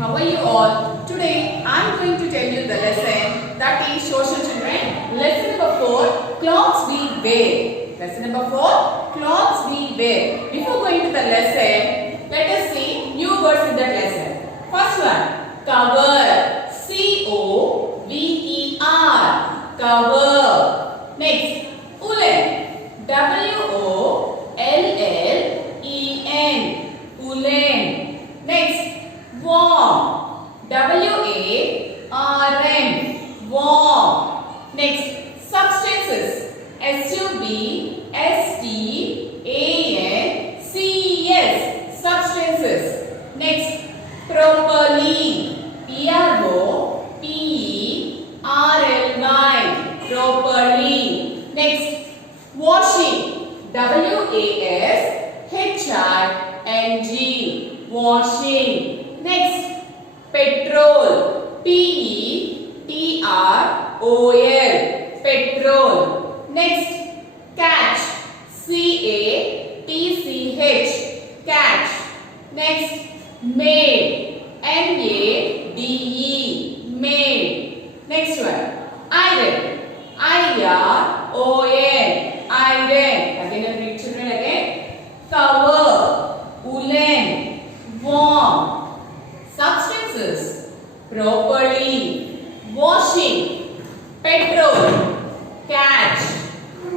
How are you all? Today I am going to tell you the lesson that is social children. Lesson number 4, clothes we wear. Lesson number 4, clothes we wear. Before going to the lesson, let us see new words in that lesson. First one, cover. C-O-V-E-R. Cover. Next, woolen. W-O-L-L-E-N. Woolen. Next, warm. W-A-R-M. Warm. Next, substances. S-U-B-S-T-A-N-C-E-S. Substances. Next, properly. P-R-O-P-E-R-L-Y. Properly. Next, washing. W-A-S-H-I-N-G. Washing. Next, petrol. P-E-T-R-O-L. Petrol. Next, catch. C-A-T-C-H. Catch. Next, maid. M-A-D-E. Maid. Next one, iron. I-R-O-N. Iron. Again, I read children again. Cover. Woolen. Warm. Substances. Properly. Washing. Petrol. Catch.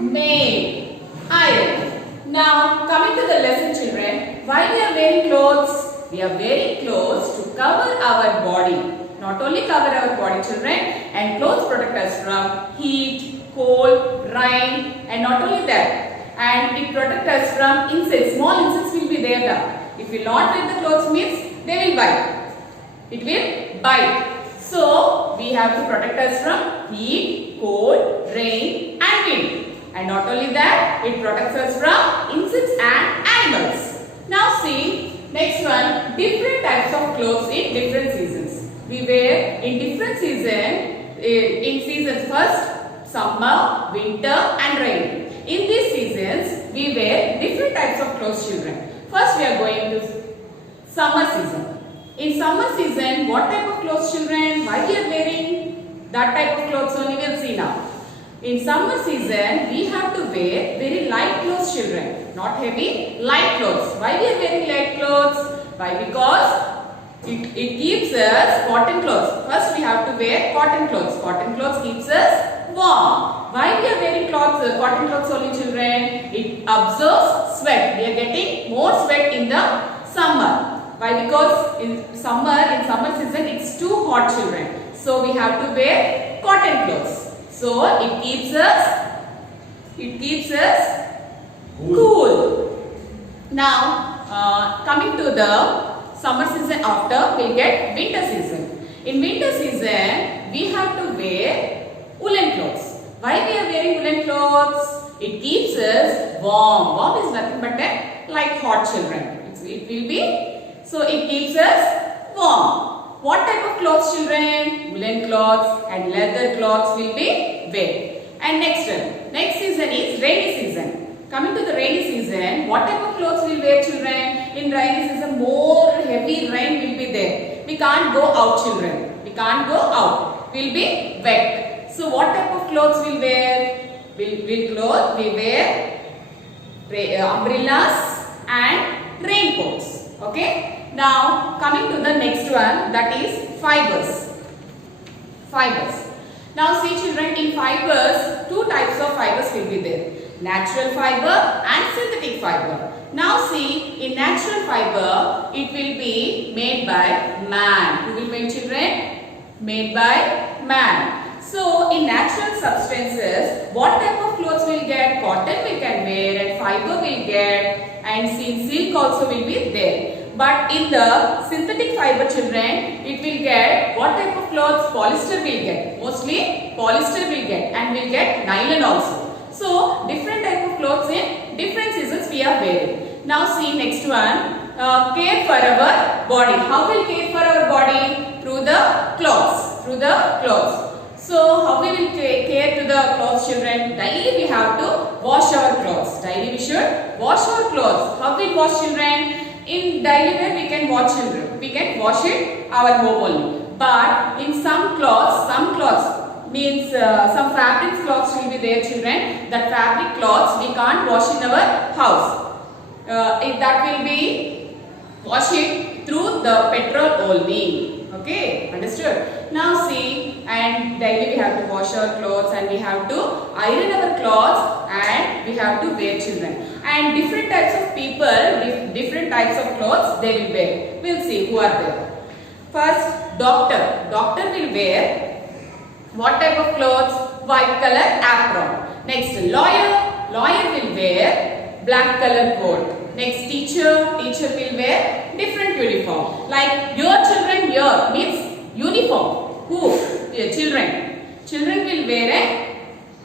Maid. Iron. Now, coming to the lesson children, why we are wearing clothes? We are wearing clothes to cover our body. Not only cover our body children, and clothes protect us from heat, cold, rain, and not only that, and it protect us from insects. Small insects will be there now. If we not wear the clothes means they will bite. It will bite. So we have to protect us from heat, cold, rain, and wind. And not only that, it protects us from insects and animals. Now see, next one, different types of clothes in different seasons. We wear in different seasons first, summer, winter, and rain. In these seasons, we wear different types of clothes children. First we are going to summer season. In summer season, what type of clothes children? Why we are wearing that type of clothes only we will see now. In summer season, we have to wear very light clothes children. Not heavy, light clothes. Why we are wearing light clothes? Why? Because it keeps us cotton clothes. First we have to wear cotton clothes. Cotton clothes keeps us warm. Why we are wearing clothes, cotton clothes only children? It absorbs sweat. We are getting more sweat in the summer. Why? Because in summer season it's too hot children. So we have to wear cotton clothes. So it keeps us cool. Now coming to the summer season, after we get winter season. In winter season we have to wear woolen clothes. Why we are wearing woolen clothes? It keeps us warm. Warm is nothing but like hot children. It will be. So it keeps us warm. What type of clothes children? Woolen clothes and leather clothes will be wear. And next season is rainy season. Coming to the rainy season, what type of clothes will wear children? In rainy season, more heavy rain will be there. We can't go out children. We can't go out. We will be wet. So what type of clothes we'll wear? We wear umbrellas and raincoats. Okay. Now coming to the next one, that is fibers. Fibers. Now see children, in fibers, two types of fibers will be there. Natural fiber and synthetic fiber. Now see, in natural fiber, it will be made by man. Who will make children? Made by man. So in natural substances, what type of clothes we'll get? Cotton we can wear and fiber we'll get, and silk also will be there. But in the synthetic fiber children, it will get what type of clothes? Polyester will get. Mostly polyester will get, and will get nylon also. So different type of clothes in different seasons we are wearing. Now see next one, care for our body. How will care for our body? Through the clothes. Through the clothes. So how we will care to the clothes children? Daily we have to wash our clothes. Daily we should wash our clothes. How we wash children? In daily wear we can wash children. We can wash it our home only. But in some cloths means some fabric cloths will be there, children. That fabric cloths we can't wash in our house. That will be wash it through the petrol only. Okay, understood? Now see, and daily we have to wash our clothes and we have to iron our clothes and we have to wear, children. And different types of people, different types of clothes they will wear. We'll see who are there. First, doctor. Doctor will wear what type of clothes? White color apron. Next, lawyer. Lawyer will wear black color coat. Next, teacher. Teacher will wear different uniform. Like your children, your means uniform. Who? Your children. Children will wear a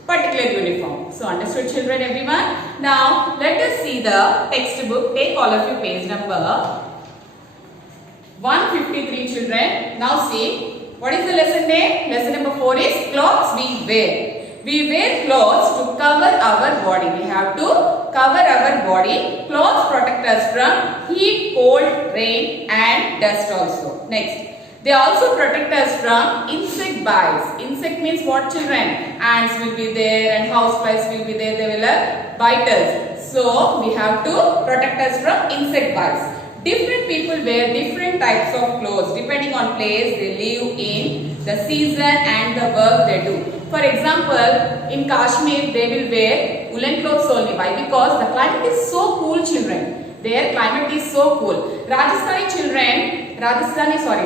particular uniform. So understood, children, everyone? Now let us see the textbook. Take all of you page number 153, children. Now see, what is the lesson name? Lesson number 4 is clothes we wear. We wear clothes to cover our body. We have to cover our body. Clothes protect us from heat, cold, rain and dust also. Next, they also protect us from insect bites. Insect means what, children? Ants will be there and houseflies will be there. They will bite us. So we have to protect us from insect bites. Different people wear different types of clothes depending on place they live in, the season and the work they do. For example, in Kashmir they will wear woolen clothes only. Why? Because the climate is so cool, children. Their climate is so cool.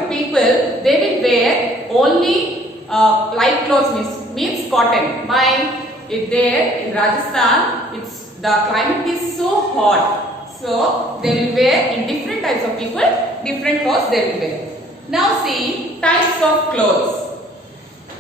People, they will wear only light clothes, means cotton. Why? There in Rajasthan, the climate is so hot. So they will wear, in different types of people, different clothes they will wear. Now see, types of clothes.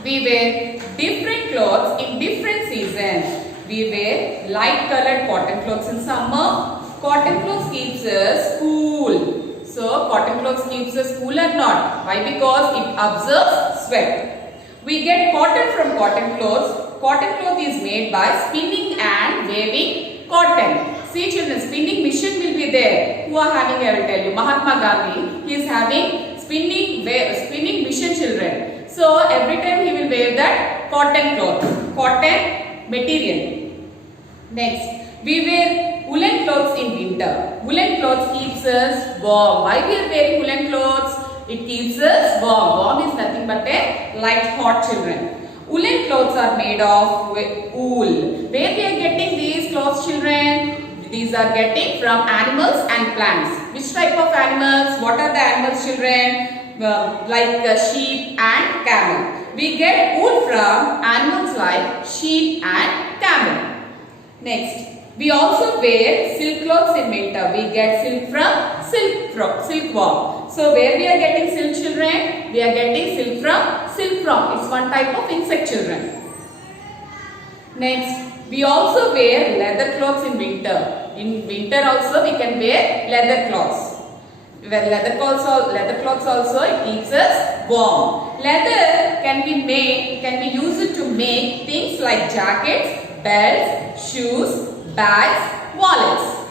We wear different clothes in different seasons. We wear light colored cotton clothes in summer. Cotton clothes keeps us cool. So cotton clothes keeps us cool or not? Why? Because it absorbs sweat. We get cotton from cotton clothes. Cotton cloth is made by spinning and weaving cotton. See, children, spinning machine will be there. Who are having? I will tell you. Mahatma Gandhi. He is having spinning machine, children. So every time he will wear that cotton cloth, cotton material. Next, we wear woolen clothes in winter. Woolen clothes keeps us warm. Why we are wearing woolen clothes? It keeps us warm. Warm is nothing but a light hot, children. Woolen clothes are made of wool. Where we are getting these clothes, children? These are getting from animals and plants. Which type of animals? What are the animals, children? Like sheep and camel. We get wool from animals like sheep and camel. Next, we also wear silk clothes in winter. We get silk from silkworm. So where we are getting silk, children? We are getting silk from silkworm. It's one type of insect, children. Next, we also wear leather clothes in winter. In winter also we can wear leather clothes. Leather clothes also it keeps us warm. Leather can be used to make things like jackets, belts, shoes, bags, wallets.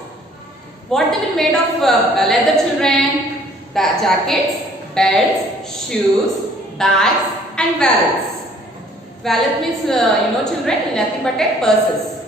What they will made of leather, children? The jackets, belts, shoes, bags and wallets. Wallet means children, nothing but a purses.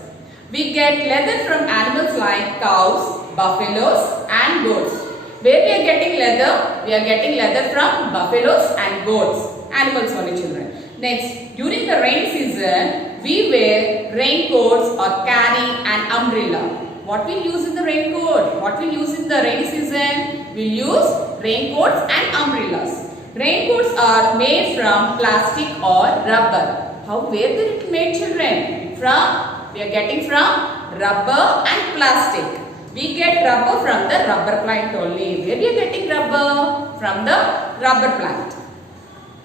We get leather from animals like cows, buffaloes and goats. Where we are getting leather? We are getting leather from buffaloes and goats. Animals only, children. Next, during the rainy season, we wear raincoats or carry an umbrella. What we use in the raincoat? What we use in the rainy season? We use raincoats and umbrellas. Raincoats are made from plastic or rubber. Where did it made, children? We are getting from rubber and plastic. We get rubber from the rubber plant only. Where we are getting rubber? From the rubber plant.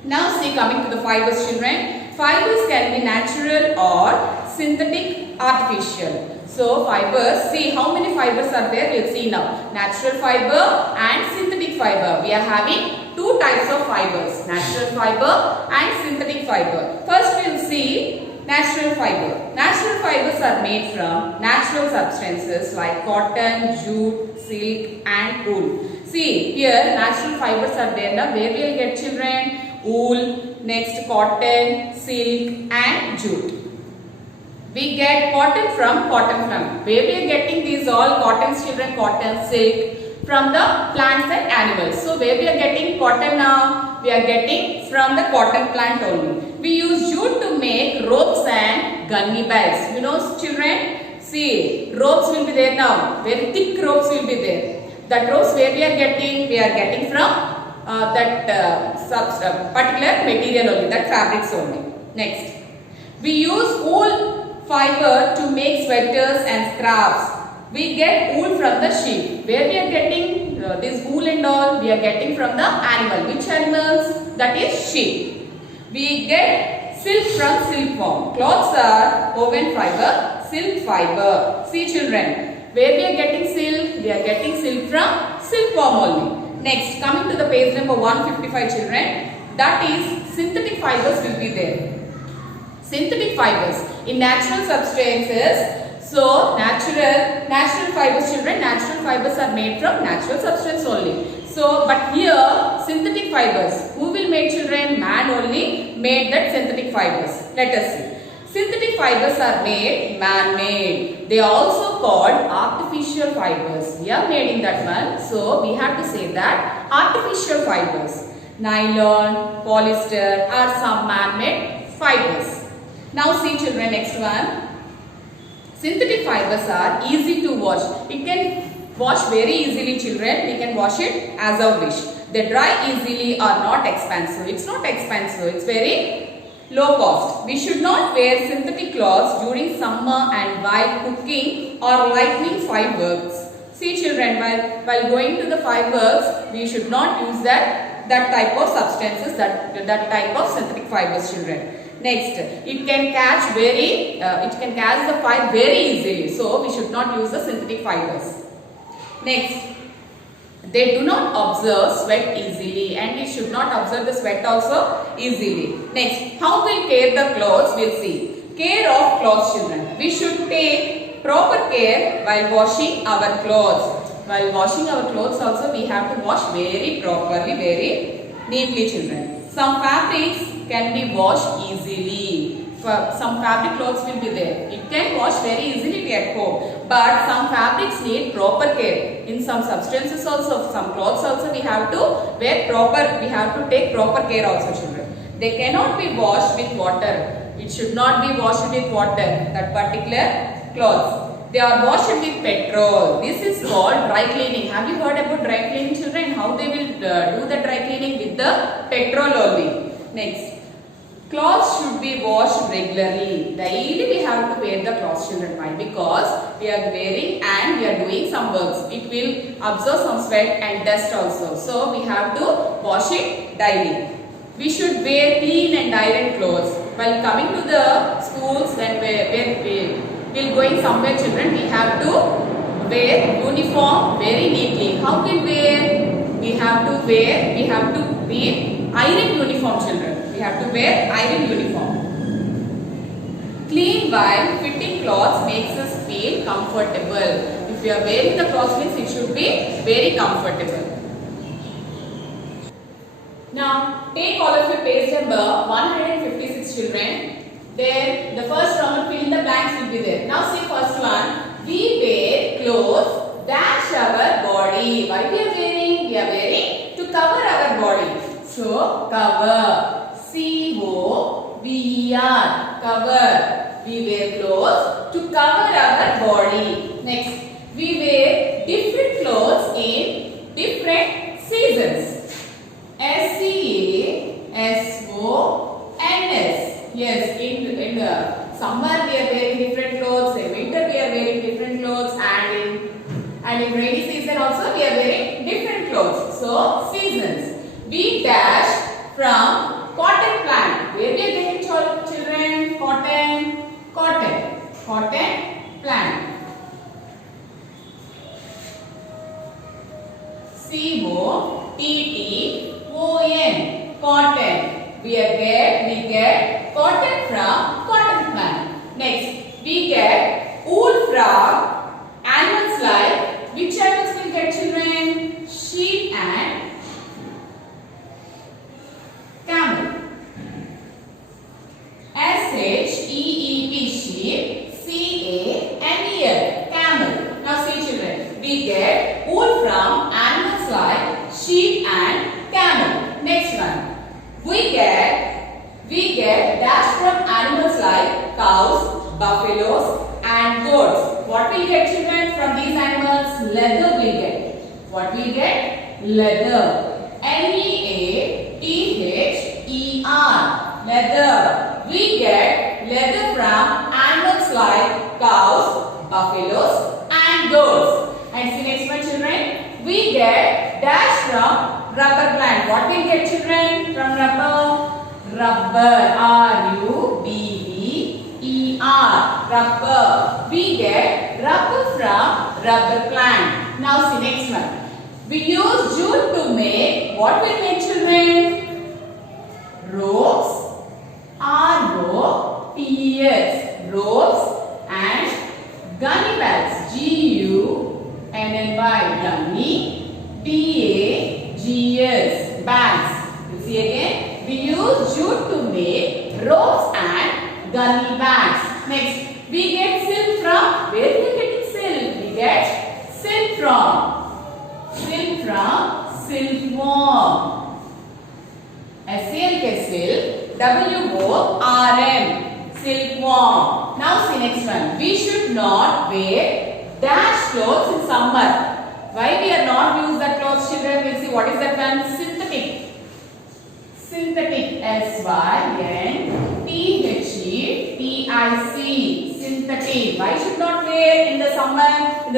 Now see, coming to the fibers, children. Fibers can be natural or synthetic, artificial. So fibers, see how many fibers are there? We will see now. Natural fiber and synthetic fiber. We are having two types of fibers. Natural fiber and synthetic fiber. First we will see natural fiber. Natural fibers are made from natural substances like cotton, jute, silk and wool. See here natural fibers are there. Now where we will get children? Wool, next cotton, silk and jute. We get cotton from cotton plant. Where we are getting these all cottons children? Cotton, silk from the plants and animals. So where we are getting cotton now? We are getting from the cotton plant only. We use jute to make ropes and gunny bags. You know children, see ropes will be there now. Very thick ropes will be there. That ropes where we are getting from particular material only, that fabrics only. Next, we use wool fiber to make sweaters and scarves. We get wool from the sheep. Where we are getting this wool and all? We are getting from the animal. Which animals? That is sheep. We get silk from silkworm. Cloths are woven fiber, silk fiber. See children, where we are getting silk? We are getting silk from silkworm only. Next, coming to the page number 155 children, that is synthetic fibers will be there. Synthetic fibers in natural substances. So natural fibers children, natural fibers are made from natural substance only. So but here synthetic fibers, who will make children? Man only made that synthetic fibers. Let us see. Synthetic fibers are made man-made. They are also called artificial fibers. We are made in that one. So we have to say that artificial fibers. Nylon, polyester are some man-made fibers. Now see children, next one. Synthetic fibers are easy to wash. It can wash very easily children. We can wash it as our wish. They dry easily, are not expensive. It's not expensive. It's very low cost. We should not wear synthetic clothes during summer and while cooking or lightning fireworks. See children, while going to the fireworks, we should not use that type of substances, that type of synthetic fibers children. Next, it can catch the fire very easily. So we should not use the synthetic fibers. Next, they do not absorb sweat easily, and we should not absorb the sweat also easily. Next, how we care the clothes? We'll see. Care of clothes children. We should take proper care while washing our clothes. While washing our clothes also we have to wash very properly, very neatly children. Some fabrics can be washed easily. Some fabric clothes will be there. It can wash very easily at home. But some fabrics need proper care. In some substances also, some clothes also we have to take proper care also children. They cannot be washed with water. It should not be washed with water, that particular clothes. They are washed with petrol. This is called dry cleaning. Have you heard about dry cleaning children? How they will do the dry cleaning? With the petrol only. Next. Clothes should be washed regularly. Daily we have to wear the clothes children. Why? Because we are wearing and we are doing some works. It will absorb some sweat and dust also. So we have to wash it daily. We should wear clean and iron clothes. While coming to the schools and where we will going somewhere children, we have to wear uniform very neatly. How we wear? We have to wear iron uniform children. We have to wear iron uniform. Clean while fitting clothes makes us feel comfortable. If we are wearing the clothes means it should be very comfortable. Now take all of your page number 156 children. There the first Roman fill in the blanks will be there. Now see first one. We wear clothes dash our body. Why we are wearing? We are wearing to cover our body. So cover. C-O-V-E-R. Cover. We wear clothes to cover our body. Next, we wear different clothes in different seasons. S-C-A-S-O-N-S. Yes, in summer we are wearing different clothes. In winter we are wearing different clothes, and in rainy season also we are wearing different clothes. So seasons. We dash from cotton plant. Where we are getting children? Cotton plant. C-O-T-T-O-N. Cotton. We get cotton from cotton plant. from animals like, which animals will get children? Sheep and camel. S-H-E-E-P, sheep. C-A-M-E-L, camel. Now see children, we get wool from animals like sheep and camel. Next one, we get dash from animals like cows, buffaloes and goats. What we get children from these animals? Leather we get. What we get? Leather. L-E-A-T-H-E-R, leather. We get leather from animals like cows, buffaloes and goats. And see next one children, we get dash from rubber plant. What we get children from rubber? Rubber, R-U-B-B-E-R, rubber. We get rubber from rubber plant. Now see next one. We use jute to make, what we make children? Ropes, R-O-P-S, ropes and gunny bags, G-U-N-N-Y, gunny, B-A-G-S, bags. You see again, we use jute to make ropes and gunny bags. Next, we get silk from, where we are getting silk? We get silk from silkworm. S-A-L-K, silk, W-O-R-M, silkworm. Now see next one. We should not wear dash clothes in summer. Why we are not use that clothes children? We'll see what is that one? Synthetic. Synthetic, S-Y-N-T-H-E-T-I-C, synthetic. Why should not wear in the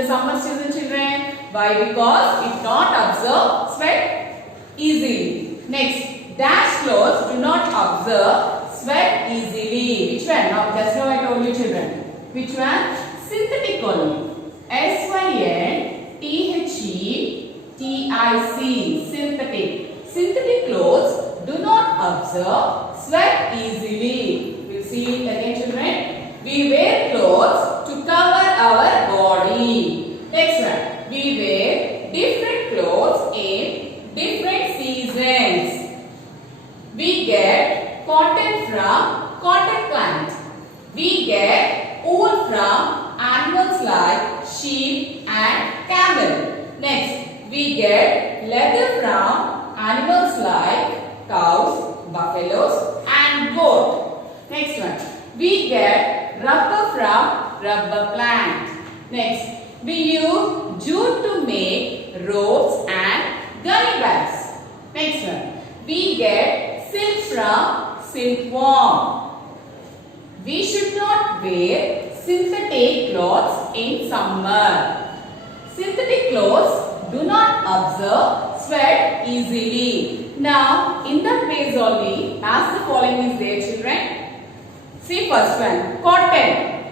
summer season children? Why? Because it not absorb sweat easily. Next, dash clothes do not absorb sweat easily. Which one? Now just now I told you children. Which one? Synthetic only. S-Y-N-T-H-E-T-I-C, synthetic. Synthetic clothes do not absorb sweat easily. We'll see it again children. We wear clothes to cover our body. Next one. We wear different clothes in different seasons. We get cotton from cotton plant. We get wool from animals like sheep and camel. Next, we get leather from animals like cows, buffaloes and goat. Next one, we get rubber from rubber plant. Next, we use jute to make ropes and gunny bags. Next one, we get silk from silkworm. We should not wear synthetic clothes in summer. Synthetic clothes do not absorb sweat easily. Now, in that ways only, as the following is there children. See first one, cotton.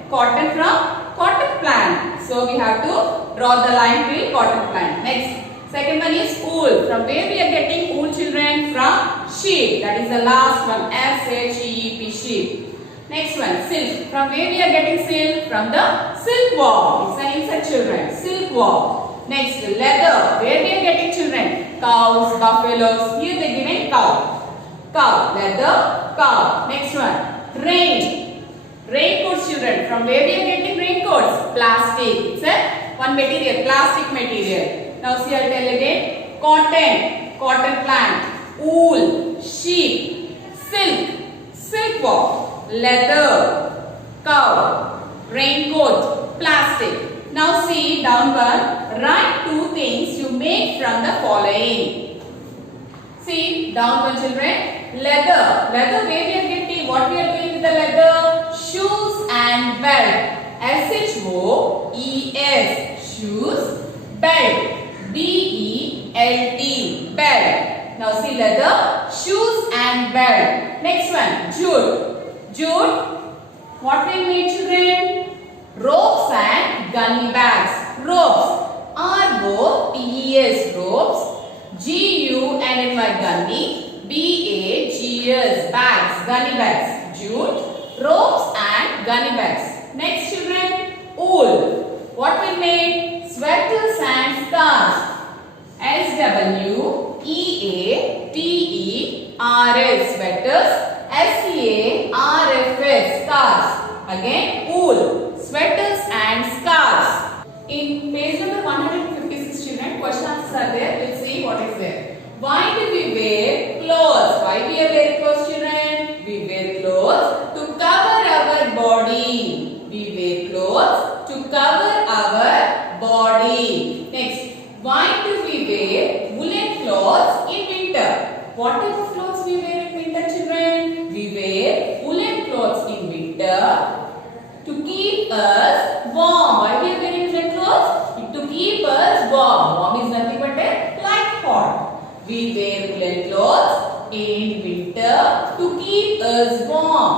Cotton from cotton plant. So we have to draw the line till cotton plant. Next, second one is wool. From where we are getting wool children? From sheep. That is the last one. S-H-E-E-P, sheep. Next one, silk. From where we are getting silk? From the silkworm. It's an insect children. Silkworm. Next, leather. Where we are getting children? Cows, buffaloes. Here they given cow. Cow. Leather, cow. Next one, rain. Raincoats children. From where we are getting raincoats? Plastic. It's a one material, plastic material. Now see, I'll tell again. Cotton, cotton plant. Wool, sheep. Silk, silkworm. Leather, cow. Raincoat, plastic. Now see down one. Write two things you make from the following. See down one children. Leather. Leather where we are getting? What we are doing with the leather? Shoes and belt. S-H-O-E-S. Shoes. Belt. B-E-L-T. Belt. Now see leather, shoes and belt. Next one, jute. Jute. What we made children? Ropes and gunny bags. Ropes. R-O-P-E-S. Ropes. G-U-N-N-Y. Gunny. B-A-G-S. Bags. Gunny bags. Jute. Ropes and gunny bags. Next children, wool. What we made? Sweaters and scarves. SWEATERS. Sweaters. SCARFS. Scarves. Again, wool. Sweaters and scarves. In page number 156, children, question answers are there. We'll see what is there. Why do we wear clothes? Why we are wearing clothes, children? We wear clothes to cover our body. We wear clothes to cover our body. Next, why do we wear woolen clothes in winter? What type of clothes we wear in winter, children? We wear woolen clothes in winter to keep us warm. Why we are wearing woolen clothes? To keep us warm. Warm is nothing but a like hot. We wear woolen clothes in winter to keep us warm.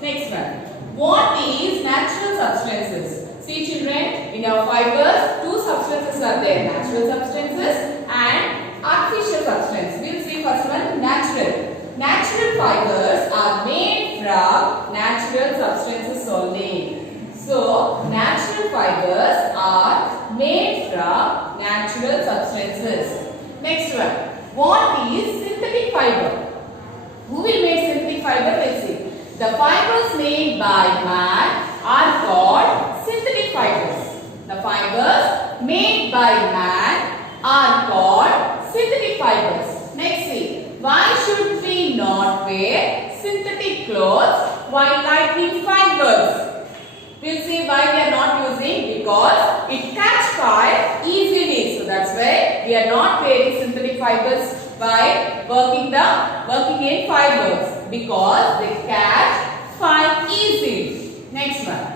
Next one. What is natural substances? See, children, in our fibers, two substances are there. Natural substances and artificial substances. We'll see first one, natural. Natural fibers are made from natural substances only. So, natural fibers are made from natural substances. Next one. What is synthetic fiber? Who will make synthetic fiber? Let's see. The fibers made by man are called synthetic fibers. The fibers made by man are called synthetic fibers. Next see. Why should we not wear synthetic clothes while lightning fibers? We'll see why we are not using, because it catch fire easily. So that's why we are not wearing synthetic fibers by working in fibers, because they catch fire easily. Next one.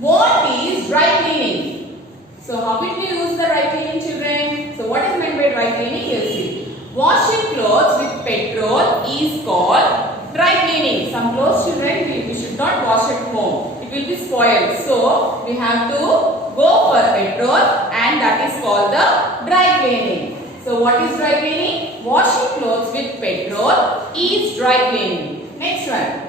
What is dry cleaning? So how will we use the dry cleaning, children? So what is meant by dry cleaning? You'll see. Washing clothes with petrol is called dry cleaning. Some clothes, children, we should not wash at home. It will be spoiled. So we have to go for petrol, and that is called the dry cleaning. So what is dry cleaning? Washing clothes with petrol is dry cleaning. Next one.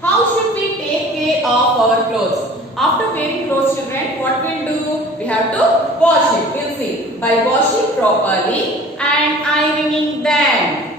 How should we take care of our clothes? After wearing clothes, children, what we'll do? We have to wash it. We'll see. By washing properly and ironing them.